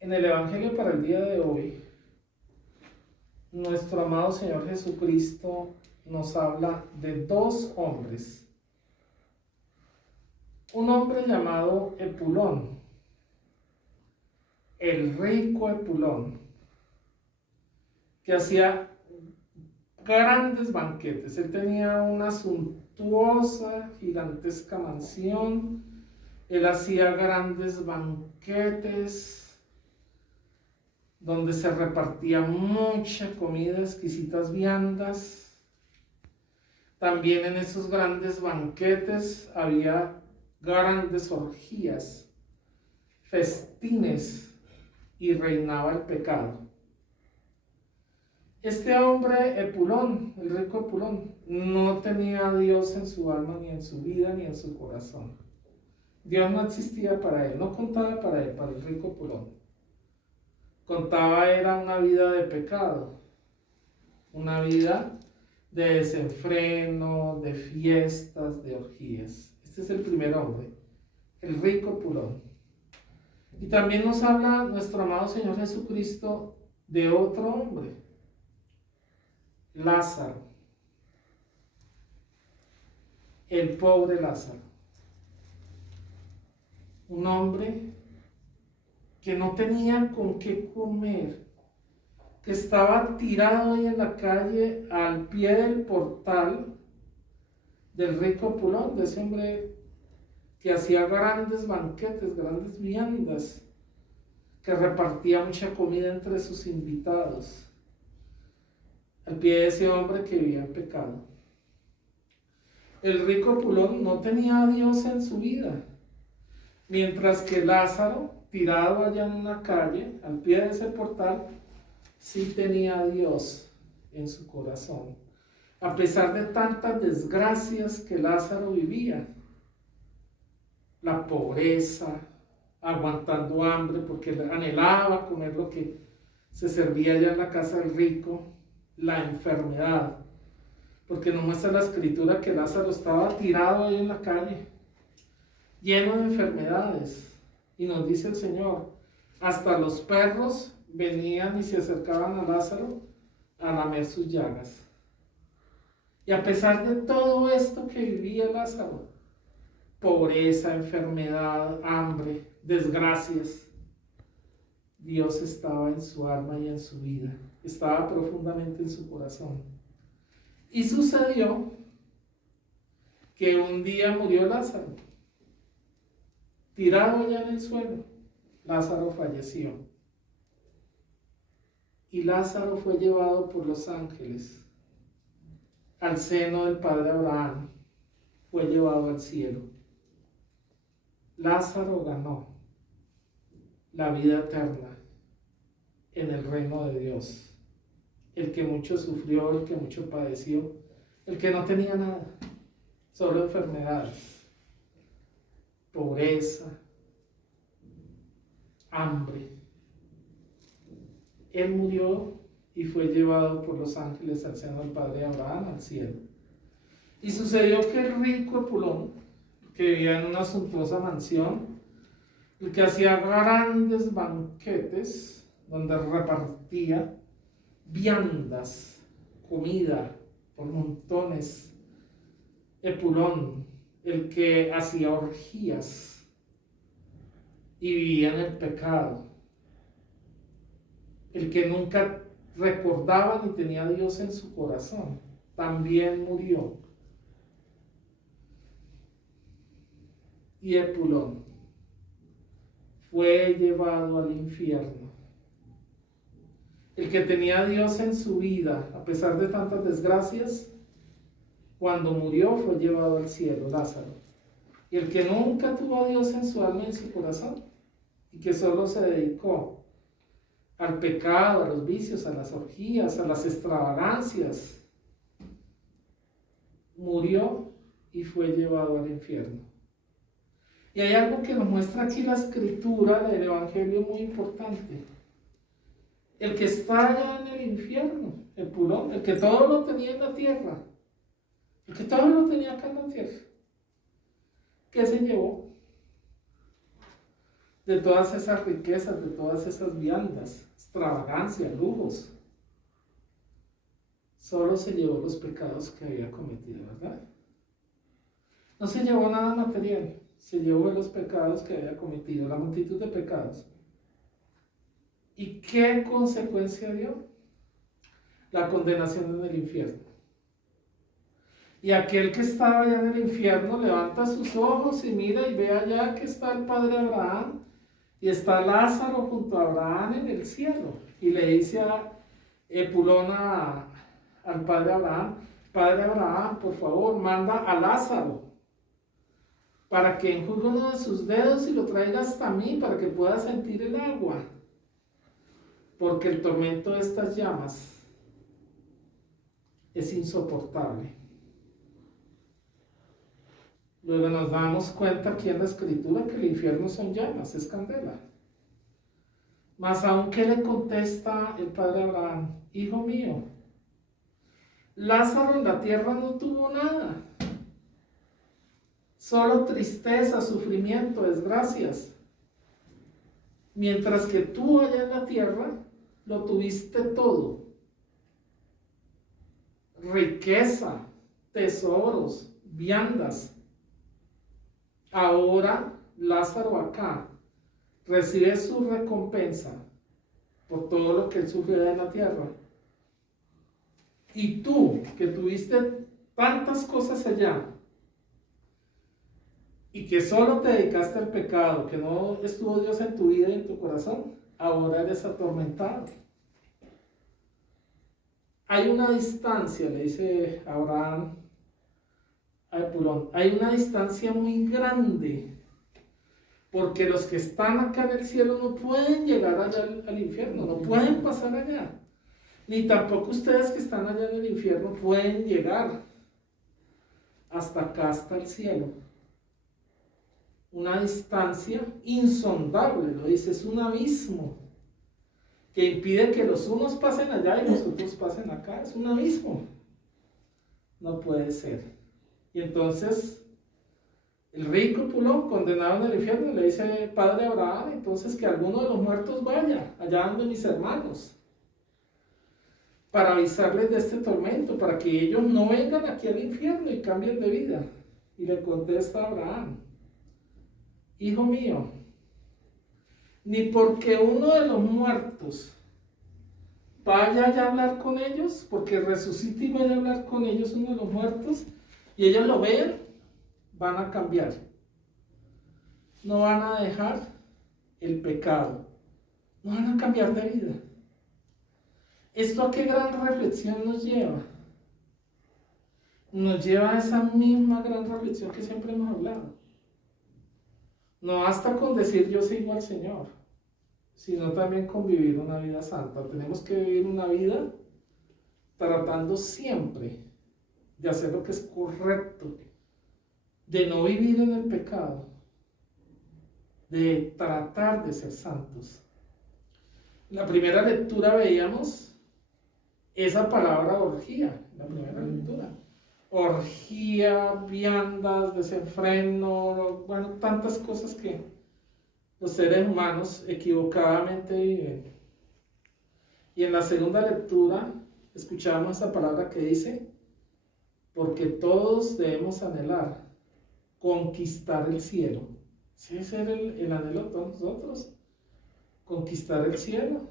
En el Evangelio para el día de hoy, nuestro amado Señor Jesucristo nos habla de dos hombres. Un hombre llamado Epulón, el rico Epulón, que hacía grandes banquetes. Él tenía una suntuosa, gigantesca mansión. Él hacía grandes banquetes donde se repartía mucha comida, exquisitas viandas. También en esos grandes banquetes había grandes orgías, festines, y reinaba el pecado. Este hombre Epulón, el rico Epulón, no tenía a Dios en su alma, ni en su vida, ni en su corazón. Dios no existía para él, no contaba para él, para el rico Epulón. Contaba era una vida de pecado, una vida de desenfreno, de fiestas, de orgías. Este es el primer hombre, el rico Epulón. Y también nos habla nuestro amado Señor Jesucristo de otro hombre, Lázaro, el pobre Lázaro. Un hombre que no tenía con qué comer, que estaba tirado ahí en la calle al pie del portal del rico Epulón, de ese hombre que hacía grandes banquetes, grandes viandas, que repartía mucha comida entre sus invitados, al pie de ese hombre que vivía en pecado. El rico Epulón no tenía a Dios en su vida, mientras que Lázaro, tirado allá en una calle, al pie de ese portal, sí tenía a Dios en su corazón. A pesar de tantas desgracias que Lázaro vivía, la pobreza, aguantando hambre porque anhelaba comer lo que se servía allá en la casa del rico, la enfermedad, porque nos muestra la escritura que Lázaro estaba tirado ahí en la calle, lleno de enfermedades, y nos dice el Señor, hasta los perros venían y se acercaban a Lázaro a lamer sus llagas. Y a pesar de todo esto que vivía Lázaro, pobreza, enfermedad, hambre, desgracias, Dios estaba en su alma y en su vida, estaba profundamente en su corazón. Y sucedió que un día murió Lázaro, tirado allá en el suelo. Lázaro falleció. Y Lázaro fue llevado por los ángeles al seno del Padre Abraham, fue llevado al cielo. Lázaro ganó la vida eterna en el reino de Dios. El que mucho sufrió, el que mucho padeció, el que no tenía nada, solo enfermedades, pobreza, hambre. Él murió y fue llevado por los ángeles al seno del Padre Abraham, al cielo. Y sucedió que el rico Epulón, que vivía en una suntuosa mansión, el que hacía grandes banquetes donde repartía viandas, comida por montones, Epulón, el que hacía orgías y vivía en el pecado, el que nunca recordaba ni tenía a Dios en su corazón, también murió. Y Epulón fue llevado al infierno. El que tenía a Dios en su vida, a pesar de tantas desgracias, cuando murió fue llevado al cielo, Lázaro. Y el que nunca tuvo a Dios en su alma y en su corazón, y que solo se dedicó al pecado, a los vicios, a las orgías, a las extravagancias, murió y fue llevado al infierno. Y hay algo que nos muestra aquí la escritura del Evangelio muy importante. El que está allá en el infierno, Epulón, el que todo lo tenía en la tierra, el que todo lo tenía acá en la tierra, ¿qué se llevó? de todas esas riquezas, de todas esas viandas, extravagancia, lujos. Solo se llevó los pecados que había cometido, ¿verdad? No se llevó nada material, se llevó los pecados que había cometido, la multitud de pecados. ¿Y qué consecuencia dio? La condenación en el infierno. Y aquel que estaba allá en el infierno levanta sus ojos y mira y ve allá que está el padre Abraham y está Lázaro junto a Abraham en el cielo. Y le dice a Epulón al padre Abraham, por favor, manda a Lázaro para que enjugue uno de sus dedos y lo traiga hasta mí para que pueda sentir el agua. Porque el tormento de estas llamas es insoportable. Luego nos damos cuenta aquí en la escritura que el infierno son llamas, es candela. Mas aún que le contesta el padre Abraham, hijo mío, Lázaro en la tierra no tuvo nada, solo tristeza, sufrimiento, desgracias, mientras que tú allá en la tierra lo tuviste todo, riqueza, tesoros, viandas. Ahora Lázaro acá recibe su recompensa por todo lo que él sufrió en la tierra. Y tú, que tuviste tantas cosas allá y que solo te dedicaste al pecado, que no estuvo Dios en tu vida y en tu corazón, ahora eres atormentado. Hay una distancia, le dice Abraham a Epulón, hay una distancia muy grande, porque los que están acá en el cielo no pueden llegar allá al infierno, no pueden pasar allá. Ni tampoco ustedes que están allá en el infierno pueden llegar hasta acá, hasta el cielo. Una distancia insondable, lo dice, es un abismo que impide que los unos pasen allá y los otros pasen acá. Es un abismo. No puede ser. Y entonces el rico Epulón, condenado en el infierno, le dice al padre Abraham, entonces que alguno de los muertos vaya allá donde mis hermanos, para avisarles de este tormento, para que ellos no vengan aquí al infierno y cambien de vida. Y le contesta a Abraham, hijo mío, ni porque uno de los muertos vaya a hablar con ellos, porque resucite y vaya a hablar con ellos uno de los muertos, y ellos lo vean, van a cambiar. No van a dejar el pecado, no van a cambiar de vida. ¿Esto a qué gran reflexión nos lleva? Nos lleva a esa misma gran reflexión que siempre hemos hablado. No basta con decir yo sigo al Señor, sino también con vivir una vida santa. Tenemos que vivir una vida tratando siempre de hacer lo que es correcto, de no vivir en el pecado, de tratar de ser santos. En la primera lectura veíamos esa palabra orgía, la primera lectura. Orgía, viandas, desenfreno, bueno, tantas cosas que los seres humanos equivocadamente viven. Y en la segunda lectura escuchamos esa palabra que dice, porque todos debemos anhelar conquistar el cielo. ¿Sí ese es el anhelo de todos nosotros? Conquistar el cielo,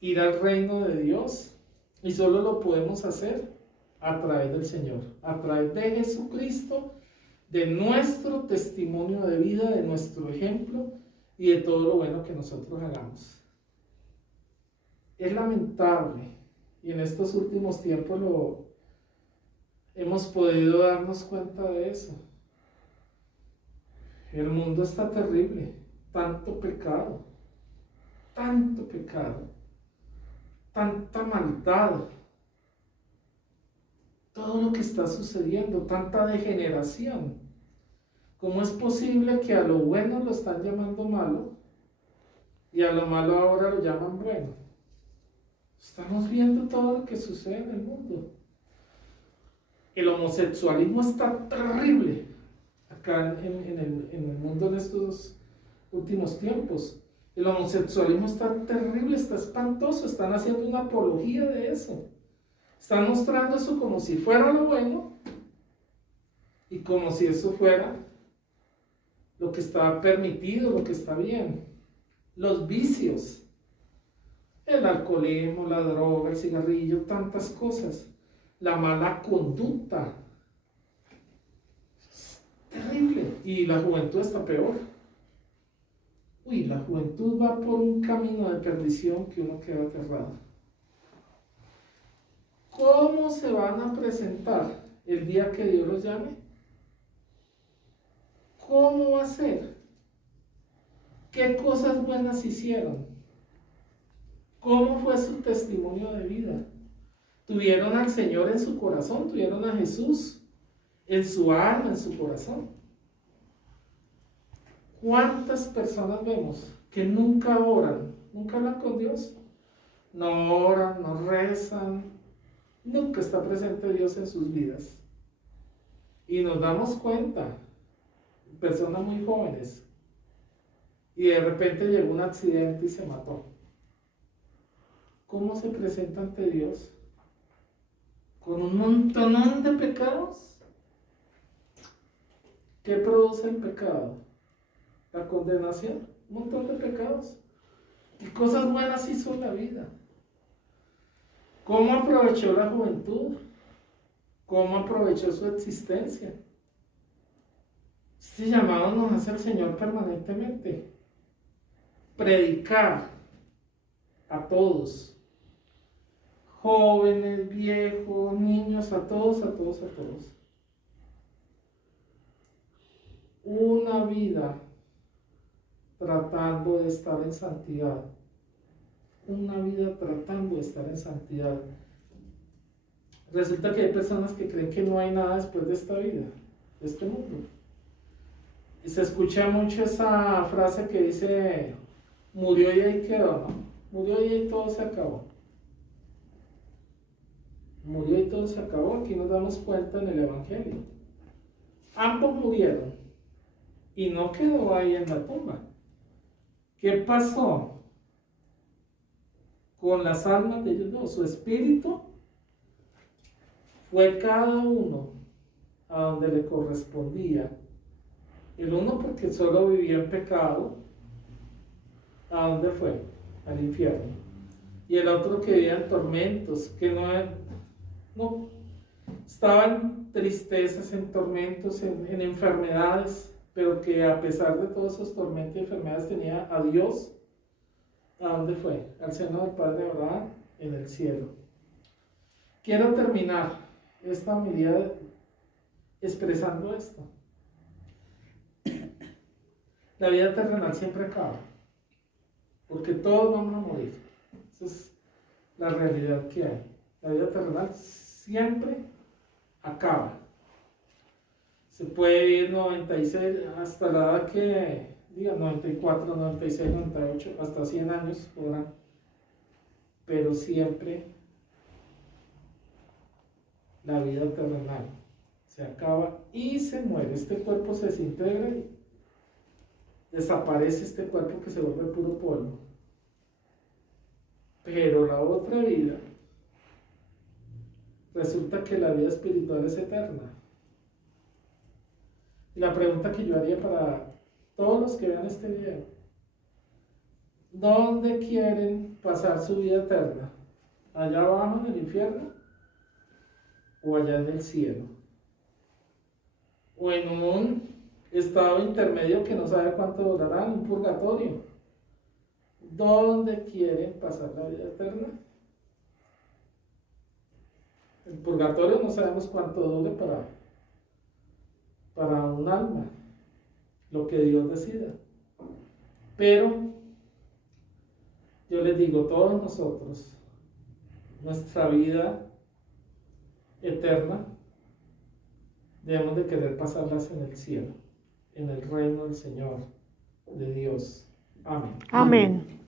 ir al reino de Dios, y solo lo podemos hacer a través del Señor, a través de Jesucristo, de nuestro testimonio de vida, de nuestro ejemplo y de todo lo bueno que nosotros hagamos. Es lamentable, y en estos últimos tiempos hemos podido darnos cuenta de eso. El mundo está terrible, tanto pecado, tanta maldad, todo lo que está sucediendo, tanta degeneración. ¿Cómo es posible que a lo bueno lo están llamando malo y a lo malo ahora lo llaman bueno? Estamos viendo todo lo que sucede en el mundo. El homosexualismo está terrible acá en el mundo últimos tiempos. El homosexualismo está terrible, está espantoso, están haciendo una apología de eso. Están mostrando eso como si fuera lo bueno y como si eso fuera lo que está permitido, lo que está bien. Los vicios, el alcoholismo, la droga, el cigarrillo, tantas cosas. La mala conducta. Es terrible. Y la juventud está peor. Uy, la juventud va por un camino de perdición que uno queda aterrado. ¿Cómo se van a presentar el día que Dios los llame? ¿Cómo va a ser? ¿Qué cosas buenas hicieron? ¿Cómo fue su testimonio de vida? ¿Tuvieron al Señor en su corazón? ¿Tuvieron a Jesús en su alma, en su corazón? ¿Cuántas personas vemos que nunca oran, nunca hablan con Dios? No oran, no rezan, nunca está presente Dios en sus vidas. Y nos damos cuenta, personas muy jóvenes, y de repente llegó un accidente y se mató. ¿Cómo se presenta ante Dios? ¿Con un montón de pecados? ¿Qué produce el pecado? La condenación, un montón de pecados. ¿Qué cosas buenas hizo en la vida? ¿Cómo aprovechó la juventud? ¿Cómo aprovechó su existencia? Este llamado nos hace el Señor permanentemente. Predicar a todos. Jóvenes, viejos, niños, a todos, a todos, a todos. Una vida tratando de estar en santidad. Una vida tratando de estar en santidad. Resulta que hay personas que creen que no hay nada después de esta vida, de este mundo. Y se escucha mucho esa frase que dice, murió y ahí quedó, ¿no? Murió y ahí todo se acabó. Murió y todo se acabó. Aquí nos damos cuenta en el Evangelio. Ambos murieron y no quedó ahí en la tumba. ¿Qué pasó con las almas de ellos dos? Su espíritu fue cada uno a donde le correspondía. El uno porque solo vivía en pecado, ¿a dónde fue? Al infierno. Y el otro que vivía en tormentos, que no estaba en tristezas, en tormentos, en enfermedades, pero que a pesar de todos esos tormentos y enfermedades tenía a Dios. ¿A dónde fue? Al seno del Padre Abraham, en el cielo. Quiero terminar esta homilía expresando esto. La vida terrenal siempre acaba, porque todos vamos a morir. Esa es la realidad que hay. La vida terrenal siempre acaba. Se puede vivir 96 hasta la edad que diga 94, 96, 98, hasta 100 años podrán, pero siempre la vida terrenal se acaba y se muere. Este cuerpo se desintegra y desaparece este cuerpo que se vuelve puro polvo. Pero la otra vida, resulta que la vida espiritual es eterna. Y la pregunta que yo haría para todos los que vean este video: ¿dónde quieren pasar su vida eterna? ¿Allá abajo en el infierno? ¿O allá en el cielo? ¿O en un estado intermedio que no sabe cuánto durará, en un purgatorio? ¿Dónde quieren pasar la vida eterna? El purgatorio no sabemos cuánto dure para un alma, lo que Dios decida. Pero yo les digo, todos nosotros, nuestra vida eterna, debemos de querer pasarlas en el cielo, en el reino del Señor, de Dios. Amén. Amén.